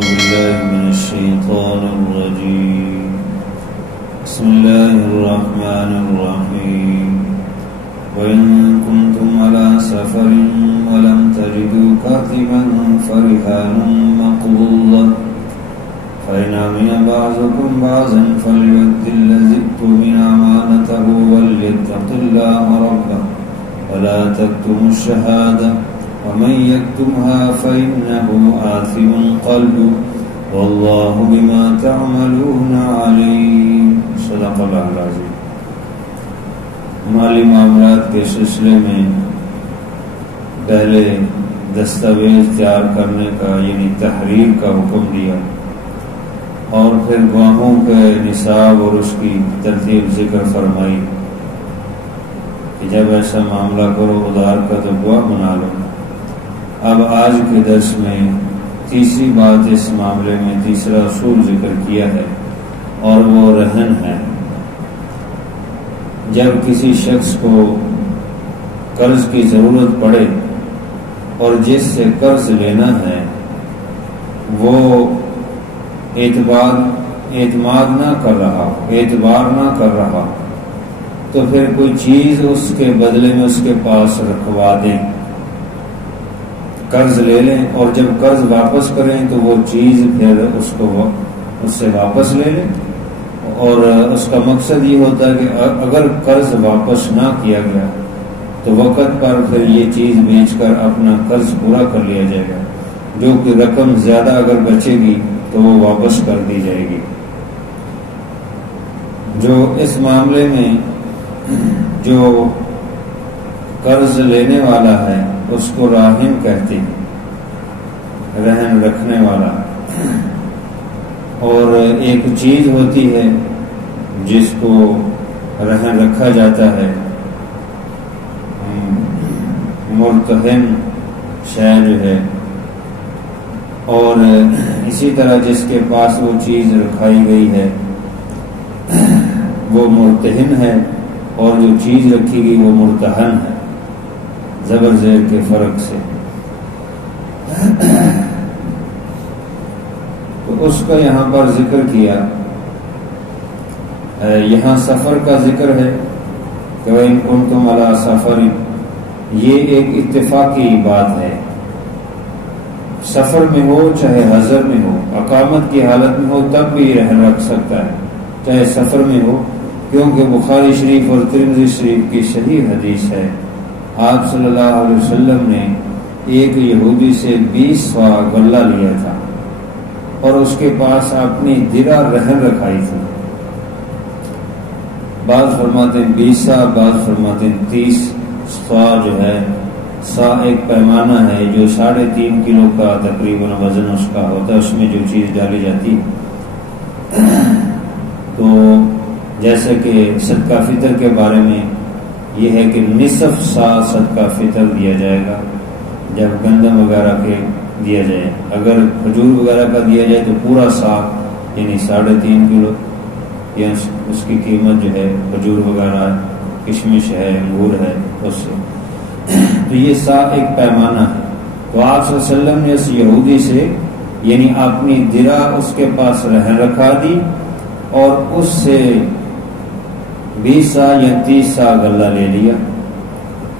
بالله من الشيطان الرجيم بسم الله الرحمن الرحيم وإن كنتم على سفر ولم تجدوا كاتبا فرهان مقبوضة فإن أمن بعضكم بعضا فليؤد الذي اؤتمن أمانته وليتق الله ربه ولا تكتموا الشهادة ومن يكتمها فإنه آثم قلبه والله بما تعملون عليم صدق اللہ العظیم۔ مالی معاملات کے سلسلے میں پہلے دستاویز تیار کرنے کا یعنی تحریر کا حکم دیا اور پھر گواہوں کے نصاب اور اس کی ترتیب ذکر فرمائی کہ جب ایسا معاملہ کرو ادھار کا تو گواہ بنا لو۔ اب آج کے درس میں تیسری بات اس معاملے میں تیسرا اصول ذکر کیا ہے اور وہ رہن ہے۔ جب کسی شخص کو قرض کی ضرورت پڑے اور جس سے قرض لینا ہے وہ اعتبار نہ کر رہا تو پھر کوئی چیز اس کے بدلے میں اس کے پاس رکھوا دیں، قرض لے لیں اور جب قرض واپس کریں تو وہ چیز پھر اس سے واپس لے لیں، اور اس کا مقصد یہ ہوتا ہے کہ اگر قرض واپس نہ کیا گیا تو وقت پر پھر یہ چیز بیچ کر اپنا قرض پورا کر لیا جائے گا، جو کہ رقم زیادہ اگر بچے گی تو وہ واپس کر دی جائے گی۔ جو اس معاملے میں جو قرض لینے والا ہے اس کو راہن کہتے ہیں، رہن رکھنے والا، اور ایک چیز ہوتی ہے جس کو رہن رکھا جاتا ہے، مرتہن شے جو ہے، اور اسی طرح جس کے پاس وہ چیز رکھائی گئی ہے وہ مرتہن ہے اور جو چیز رکھی گئی وہ مرتہن ہے، زبر زیر کے فرق سے۔ تو اس کا یہاں پر ذکر کیا، یہاں سفر کا ذکر ہے کہ وَإِن كُنتُمْ عَلَى سَفَرٍ، یہ ایک اتفاقی بات ہے، سفر میں ہو چاہے حضر میں ہو، اقامت کی حالت میں ہو تب بھی رہن رکھ سکتا ہے چاہے سفر میں ہو، کیونکہ بخاری شریف اور ترمذی شریف کی صحیح حدیث ہے، آپ صلی اللہ علیہ وسلم نے ایک یہودی سے 20 سوا غلہ لیا تھا اور اس کے پاس اپنی درع رہن رکھائی تھی، بعض فرماتے ہیں 20 سا، بعض فرماتے ہیں 30 سا، جو ہے سا ایک پیمانہ ہے جو 3.5 کلو کا تقریباً وزن اس کا ہوتا ہے، اس میں جو چیز ڈالی جاتی ہے۔ تو جیسے کہ صدقہ فطر کے بارے میں یہ ہے کہ نصف سا صدقہ فطر دیا جائے گا جب گندم وغیرہ کے دیا جائے، اگر کھجور وغیرہ کا دیا جائے تو پورا سا یعنی 3.5 کلو، یا اس کی قیمت جو ہے کھجور وغیرہ کشمش ہے انگور ہے اس سے، تو یہ سا ایک پیمانہ ہے۔ تو آپ صلی اللہ علیہ وسلم نے اس یہودی سے یعنی اپنی درع اس کے پاس رہن رکھا دی اور اس سے 20 سا یا 30 سا غلہ لے لیا،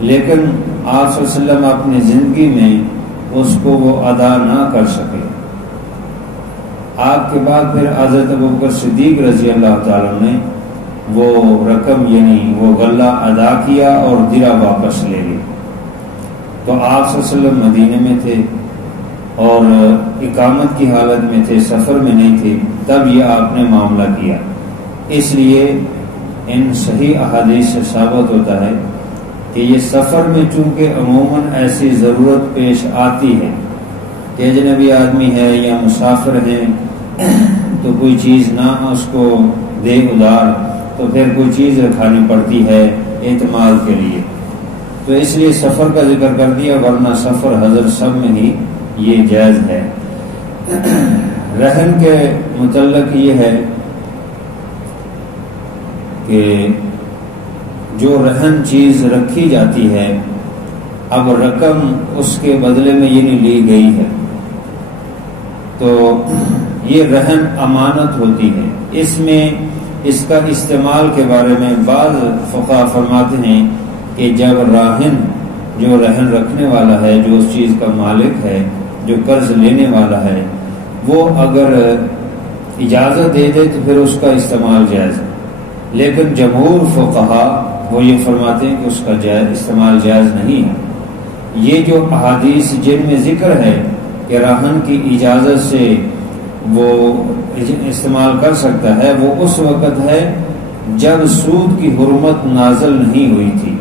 لیکن آپ صلی اللہ علیہ وسلم اپنی زندگی میں اس کو وہ ادا نہ کر سکے۔ آپ کے بعد پھر حضرت ابوبکر صدیق رضی اللہ تعالیٰ نے وہ رقم یعنی وہ غلہ ادا کیا اور درع واپس لے لی۔ تو آپ صلی اللہ علیہ وسلم مدینے میں تھے اور اقامت کی حالت میں تھے، سفر میں نہیں تھے، تب یہ آپ نے معاملہ کیا۔ اس لیے ان صحیح احادیث سے ثابت ہوتا ہے کہ یہ سفر میں چونکہ عموماً ایسی ضرورت پیش آتی ہے کہ اجنبی آدمی ہے یا مسافر ہے تو کوئی چیز نہ اس کو دے ادھار تو پھر کوئی چیز رکھانی پڑتی ہے اعتماد کے لیے، تو اس لیے سفر کا ذکر کر دیا، ورنہ سفر حضر سب میں ہی یہ جائز ہے۔ رہن کے متعلق یہ ہے کہ جو رہن چیز رکھی جاتی ہے اب رقم اس کے بدلے میں یہ نہیں لی گئی ہے، تو یہ رہن امانت ہوتی ہے. اس میں اس کا استعمال کے بارے میں بعض فقہا فرماتے ہیں کہ جب راہن جو رہن رکھنے والا ہے، جو اس چیز کا مالک ہے، جو قرض لینے والا ہے، وہ اگر اجازت دے دے تو پھر اس کا استعمال جائز ہے. لیکن جمہور فقہا وہ یہ فرماتے ہیں کہ اس کا استعمال جائز نہیں ہے. یہ جو احادیث جن میں ذکر ہے کہ راہن کی اجازت سے وہ استعمال کر سکتا ہے، وہ اس وقت ہے جب سود کی حرمت نازل نہیں ہوئی تھی.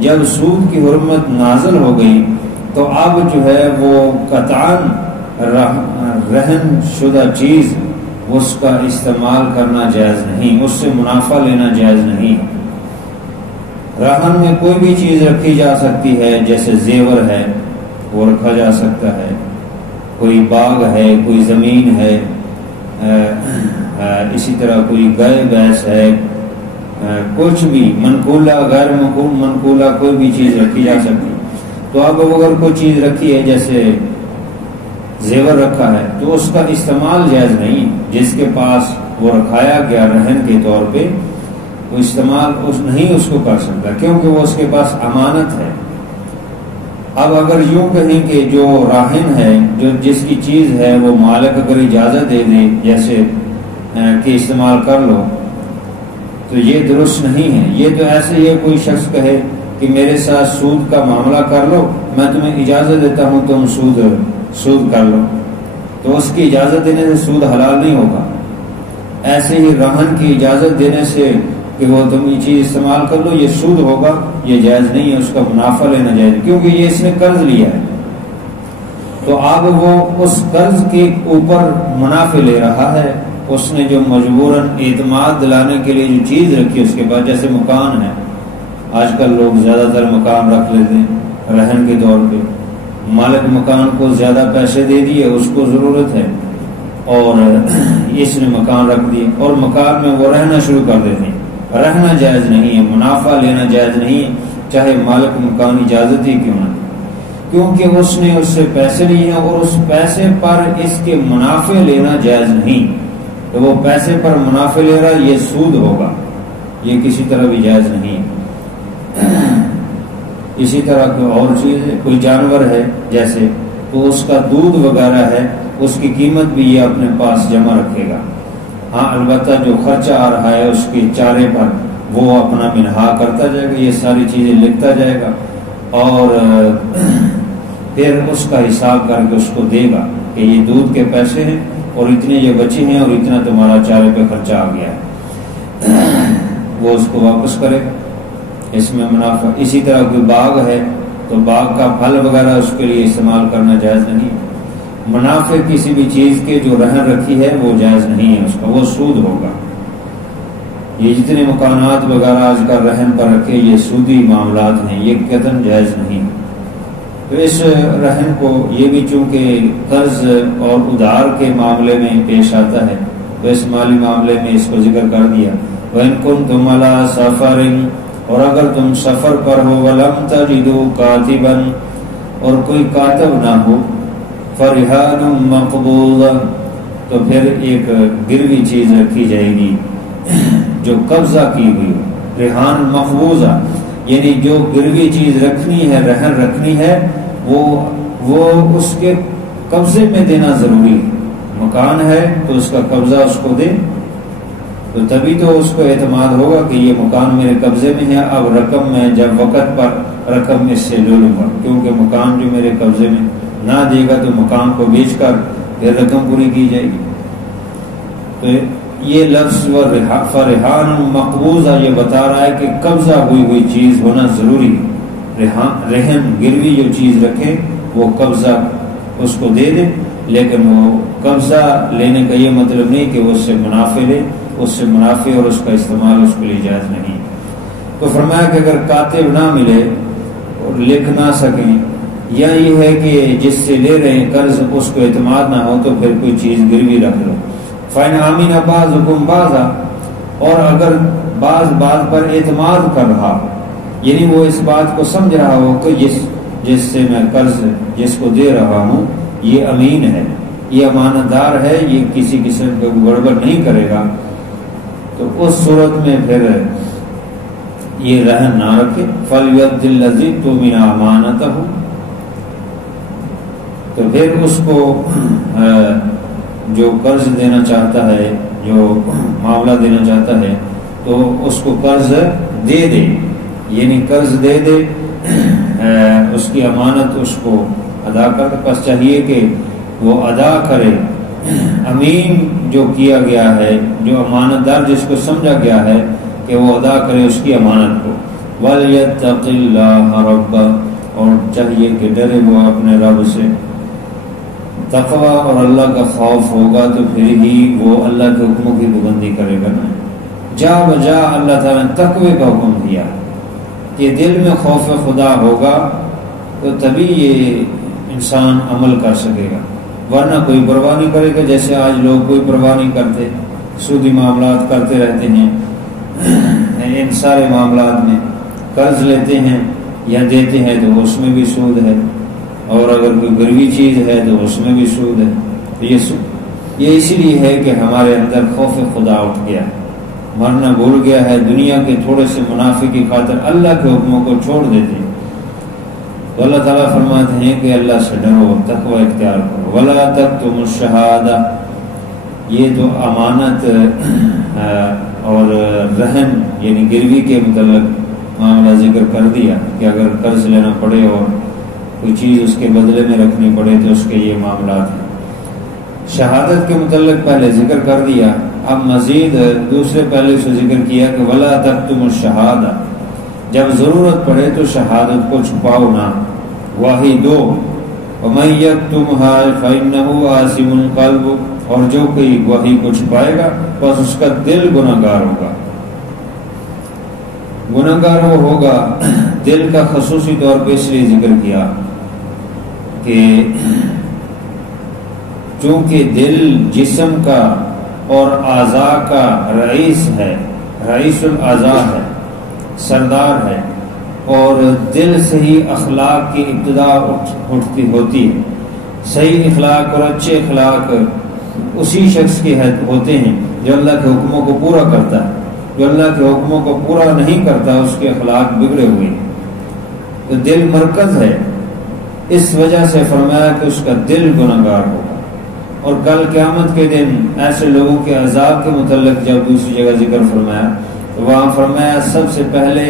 جب سود کی حرمت نازل ہو گئی تو اب جو ہے وہ قطعاً رہن شدہ چیز اس کا استعمال کرنا جائز نہیں، اس سے منافع لینا جائز نہیں. رہن میں کوئی بھی چیز رکھی جا سکتی ہے، جیسے زیور ہے وہ رکھا جا سکتا ہے، کوئی باغ ہے، کوئی زمین ہے، اسی طرح کوئی گائے بھینس ہے، کچھ بھی منقولہ غیر منقولہ کوئی بھی چیز رکھی جا سکتی. تو اب اگر کوئی چیز رکھی ہے جیسے زیور رکھا ہے تو اس کا استعمال جائز نہیں. جس کے پاس وہ رکھایا گیا رہن کے طور پہ وہ استعمال نہیں اس کو کر سکتا، کیونکہ وہ اس کے پاس امانت ہے. اب اگر یوں کہیں کہ جو راہن ہے، جو جس کی چیز ہے، وہ مالک اگر اجازت دے دے جیسے کہ استعمال کر لو، تو یہ درست نہیں ہے. یہ تو ایسے یہ کوئی شخص کہے کہ میرے ساتھ سود کا معاملہ کر لو، میں تمہیں اجازت دیتا ہوں تم سود کر لو، تو اس کی اجازت دینے سے سود حلال نہیں ہوگا. ایسے ہی راہن کی اجازت دینے سے کہ وہ تم یہ چیز استعمال کر لو یہ سود ہوگا، یہ جائز نہیں ہے. اس کا منافع لینا جائز، کیونکہ یہ اس نے قرض لیا ہے تو اب وہ اس قرض کے اوپر منافع لے رہا ہے. اس نے جو مجبوراً اعتماد دلانے کے لیے جو چیز رکھی اس کے بعد، جیسے مکان ہے، آج کل لوگ زیادہ تر مکان رکھ لیتے ہیں رہن کے طور پہ. مالک مکان کو زیادہ پیسے دے دیے، اس کو ضرورت ہے اور اس نے مکان رکھ دیے اور مکان میں وہ رہنا شروع کر دیتے ہیں. رہنا جائز نہیں ہے، منافع لینا جائز نہیں ہے، چاہے مالک مکان اجازت ہی کیوں نہ، کیونکہ اس نے اس سے پیسے لیے ہیں اور اس پیسے پر اس کے منافع لینا جائز نہیں. تو وہ پیسے پر منافع لے رہا یہ سود ہوگا، یہ کسی طرح بھی جائز نہیں. اسی طرح کوئی اور چیز ہے، کوئی جانور ہے جیسے، تو اس کا دودھ وغیرہ ہے، اس کی قیمت بھی یہ اپنے پاس جمع رکھے گا. ہاں البتہ جو خرچہ آ رہا ہے اس کے چارے پر وہ اپنا منہا کرتا جائے گا، یہ ساری چیزیں لکھتا جائے گا اور پھر اس کا حساب کر کے اس کو دے گا کہ یہ دودھ کے پیسے ہیں اور اتنے یہ بچے ہیں اور اتنا تمہارا چارے پہ خرچہ آ گیا ہے، وہ اس کو واپس کرے گا، اس میں منافع. اسی طرح کوئی باغ ہے تو باغ کا پھل وغیرہ اس کے لیے استعمال کرنا جائز نہیں. منافع کسی بھی چیز کے جو رہن رکھی ہے وہ جائز نہیں ہے، اس کا وہ سود ہوگا. یہ جتنے مکانات وغیرہ آج کل رہن پر رکھے یہ سودی معاملات ہیں، یہ قطعاً جائز نہیں. تو اس رہن کو یہ بھی چونکہ قرض اور ادھار کے معاملے میں پیش آتا ہے تو اس مالی معاملے میں اس کو ذکر کر دیا. وَإِن كُنتُمْ عَلَىٰ سَفَرٍ، اور اگر تم سفر پر ہو، وَلَمْ تَجِدُوا كَاتِبًا، اور کوئی کاتب نہ ہو، فَرِحَانٌ مَقْبُوضَةٌ، تو پھر ایک گروی چیز رکھی جائے گی جو قبضہ کی ہوئی. ریحان مقبوضہ یعنی جو گروی چیز رکھنی ہے، رہن رکھنی ہے، وہ اس کے قبضے میں دینا ضروری ہے. مکان ہے تو اس کا قبضہ اس کو دے تو تبھی تو اس کو اعتماد ہوگا کہ یہ مکان میرے قبضے میں ہے، اب رقم میں جب وقت پر رقم اس سے لے لوں گا، کیونکہ مکان جو میرے قبضے میں نہ دے گا تو مکان کو بیچ کر پھر رقم پوری کی جائے گی. تو یہ لفظ فرحان مقبوضہ یہ بتا رہا ہے کہ قبضہ ہوئی چیز ہونا ضروری ہے. رہن گروی جو چیز رکھے وہ قبضہ اس کو دے دے، لیکن وہ قبضہ لینے کا یہ مطلب نہیں کہ وہ اس سے منافع لے، اس سے منافع اور اس کا استعمال اس کے لیے جائز نہیں. تو فرمایا کہ اگر کاتب نہ ملے اور لکھ نہ سکیں، یا یہ ہے کہ جس سے لے رہے ہیں قرض اس کو اعتماد نہ ہو تو پھر کوئی چیز گروی رکھ لو. فَإِنْ آمِنَ بَعْضُكُمْ بَعْضًا، اور اگر بعض پر اعتماد کر رہا، یعنی وہ اس بات کو سمجھ رہا ہو کہ جس سے میں قرض جس کو دے رہا ہوں یہ امین ہے، یہ امانت دار ہے، یہ کسی قسم کا گڑبڑ نہیں کرے گا، تو اس صورت میں پھر یہ رہن نہ رکھے۔ فَلْيُؤَدِّ الَّذِي اؤْتُمِنَ أَمَانَتَهُ، تو پھر اس کو جو قرض دینا چاہتا ہے، جو معاملہ دینا چاہتا ہے، تو اس کو قرض دے دے، یعنی قرض دے دے، اس کی امانت اس کو ادا کر دے۔ بس چاہیے کہ وہ ادا کرے، امین جو کیا گیا ہے، جو امانت دار جس کو سمجھا گیا ہے کہ وہ ادا کرے اس کی امانت کو۔ وَلْيَتَّقِ اللَّهَ رَبَّهُ، اور چاہیے کہ ڈرے وہ اپنے رب سے۔ تقوی اور اللہ کا خوف ہوگا تو پھر ہی وہ اللہ کے حکموں کی پابندی کرے گا نا۔ جا بجا اللہ تعالیٰ نے تقوی کا حکم دیا کہ دل میں خوف خدا ہوگا تو تبھی یہ انسان عمل کر سکے گا، ورنہ کوئی پرواہ نہیں کرے گا۔ جیسے آج لوگ کوئی پرواہ نہیں کرتے، سودی معاملات کرتے رہتے ہیں، ان سارے معاملات میں قرض لیتے ہیں یا دیتے ہیں تو اس میں بھی سود ہے، اور اگر کوئی گروی چیز ہے تو اس میں بھی سود ہے۔ یہ اسی لیے ہے کہ ہمارے اندر خوف خدا اٹھ گیا، مرنا بھول گیا ہے، دنیا کے تھوڑے سے منافع کی خاطر اللہ کے حکموں کو چھوڑ دیتے ہیں۔ تو اللہ تعالیٰ فرماتے ہیں کہ اللہ سے ڈرو، تقوی اختیار کرو۔ وَلَا تَكْتُمُوا الشَّهَادَةَ، یہ تو امانت اور رہن یعنی گروی کے متعلق معاملہ ذکر کر دیا کہ اگر قرض لینا پڑے اور کوئی چیز اس کے بدلے میں رکھنی پڑے تو اس کے یہ معاملات ہیں۔ شہادت کے متعلق پہلے ذکر کر دیا، اب مزید دوسرے پہلے سے ذکر کیا کہ وَلَا تَكْتُمُوا الشَّهَادَةَ، جب ضرورت پڑے تو شہادت کو چھپاؤ نہ، گواہی دو۔ وَمَن يَكْتُمْهَا فَإِنَّهُ آثِمٌ قَلْبُهُ، اور جو کوئی گواہی کو چھپائے گا بس اس کا دل گناہگار ہوگا۔ گناہگار وہ ہوگا، دل کا خصوصی طور پہ اس لیے ذکر کیا کہ چونکہ دل جسم کا اور اعضاء کا رئیس ہے، رئیس الاعضاء ہے، سردار ہے، اور دل سے ہی اخلاق کی ابتدا اٹھتی ہوتی ہے۔ صحیح اخلاق اور اچھے اخلاق اسی شخص کے ہوتے ہیں جو اللہ کے حکموں کو پورا کرتا ہے۔ جو اللہ کے حکموں کو پورا نہیں کرتا اس کے اخلاق بگڑے ہوئے ہیں۔ تو دل مرکز ہے، اس وجہ سے فرمایا کہ اس کا دل گناہگار ہوگا۔ اور کل قیامت کے دن ایسے لوگوں کے عذاب کے متعلق جب دوسری جگہ ذکر فرمایا تو وہاں فرمایا سب سے پہلے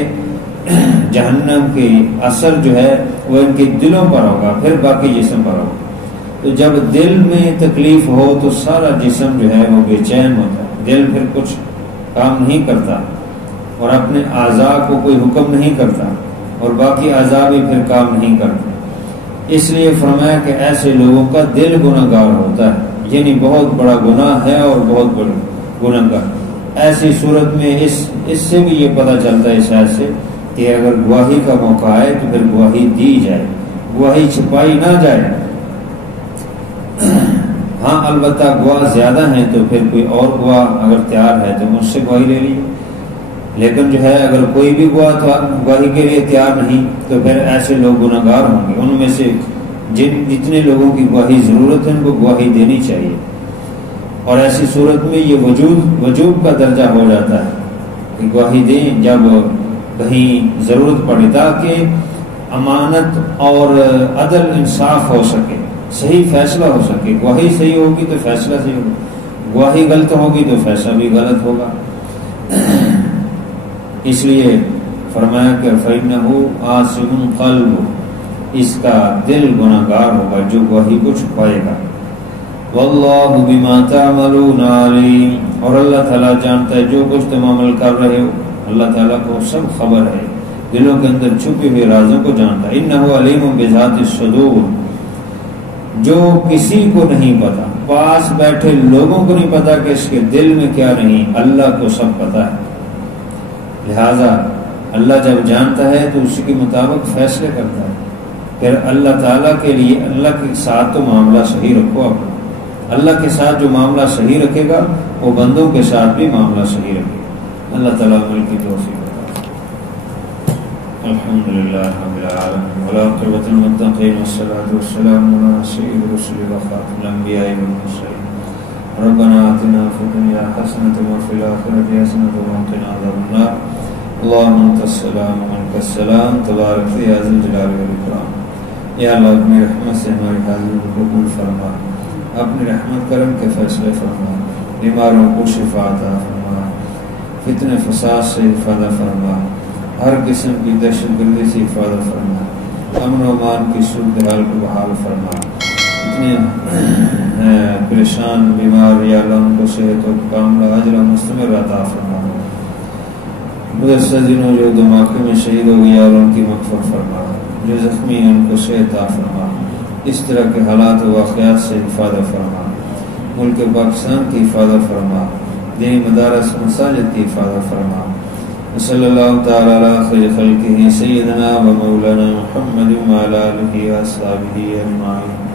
جہنم کی اثر جو ہے وہ ان کے دلوں پر ہوگا، پھر باقی جسم پر ہوگا۔ تو جب دل میں تکلیف ہو تو سارا جسم جو ہے وہ بے چین ہوتا ہے، دل پھر کچھ کام نہیں کرتا اور اپنے اعضاء کو کوئی حکم نہیں کرتا اور باقی اعضاء بھی پھر کام نہیں کرتے۔ اس لیے فرمایا کہ ایسے لوگوں کا دل گناہگار ہوتا ہے، یعنی بہت بڑا گناہ ہے اور بہت بڑا گناہگار۔ ایسی صورت میں اس سے بھی یہ پتہ چلتا ہے اس حد سے کہ اگر گواہی کا موقع آئے تو پھر گواہی دی جائے، گواہی چھپائی نہ جائے۔ ہاں البتہ گواہ زیادہ ہیں تو پھر کوئی اور گواہ اگر تیار ہے تو مجھ سے گواہی لے لیجیے، لیکن جو ہے اگر کوئی بھی گواہی کے لیے تیار نہیں تو پھر ایسے لوگ گناہگار ہوں گے۔ ان میں سے جتنے لوگوں کی گواہی ضرورت ہے ان کو گواہی دینی چاہیے، اور ایسی صورت میں یہ وجوب کا درجہ ہو جاتا ہے کہ گواہی دیں جب کہیں ضرورت پڑے، تاکہ امانت اور عدل انصاف ہو سکے، صحیح فیصلہ ہو سکے۔ گواہی صحیح ہوگی تو فیصلہ صحیح ہوگا، گواہی غلط ہوگی تو فیصلہ بھی غلط ہوگا۔ اس لیے فرمایا کہ فَإِنَّهُ آثِمٌ قَلْبُهُ، اس کا دل گناہگار ہوگا جو گواہی کو چھپائے گا۔ وَاللَّهُ بِمَا تَعْمَلُونَ عَلِيمٌ، اور اللہ تعالیٰ جانتا ہے جو کچھ تم عمل کر رہے ہو، اللہ تعالیٰ کو سب خبر ہے، دلوں کے اندر چھپے ہوئے رازوں کو جانتا ہے۔ إِنَّهُ عَلِيمٌ بِذَاتِ الصُّدُورِ، جو کسی کو نہیں پتا، پاس بیٹھے لوگوں کو نہیں پتا کہ اس کے دل میں کیا نہیں، اللہ کو سب پتا ہے۔ لہذا اللہ جب جانتا ہے تو اسی کے مطابق فیصلے کرتا ہے۔ پھر اللہ تعالیٰ کے لیے اللہ کے ساتھ تو معاملہ صحیح رکھو اپنا، اللہ کے ساتھ جو معاملہ صحیح رکھے گا وہ بندوں کے ساتھ بھی معاملہ صحیح رکھے گا۔ اللہ تعالیٰ عمل کی توفیق عطا فرمائے۔ الحمدللہ۔ العالمين والعاقبة للمتقين والصلاة والسلام على سيد الرسل وخاتم الأنبياء والمرسلين ربنا آتنا في الدنيا حسنة وفي الآخرة حسنة وقنا عذاب النار اللهم انت السلام ومنك السلام تبارک یا ذی الجلال والاکرام. یا اللہ اپنی رحمت سے ہماری حاضری کو قبول فرما، اپنی رحمت کرم کے فیصلے فرما، بیماروں کو شفا عطا فرما، فتنہ فساد سے حفاظت فرما، ہر قسم کی دہشت گردی سے حفاظت فرما، امن و امان کی صورتحال کو بحال فرما. اتنے پریشان بیمار یا اللہ ان کو صحت و کاملہ اجر و مستمر عطا فرما. گزشتہ دنوں جو دھماکے میں شہید ہو گیا اور ان کی مغفرت فرما، جو زخمی ہیں ان کو صحت عطا فرما، اس طرح کے حالات و واقعات سے حفاظت فرما، ملک پاکستان کی حفاظت فرما، دینی مدارس مساجد کی حفاظت فرما. صلی اللہ تعالی علی خیر خلقہ سیدنا و مولانا محمد وعلی آلہ و اصحابہ اجمعین.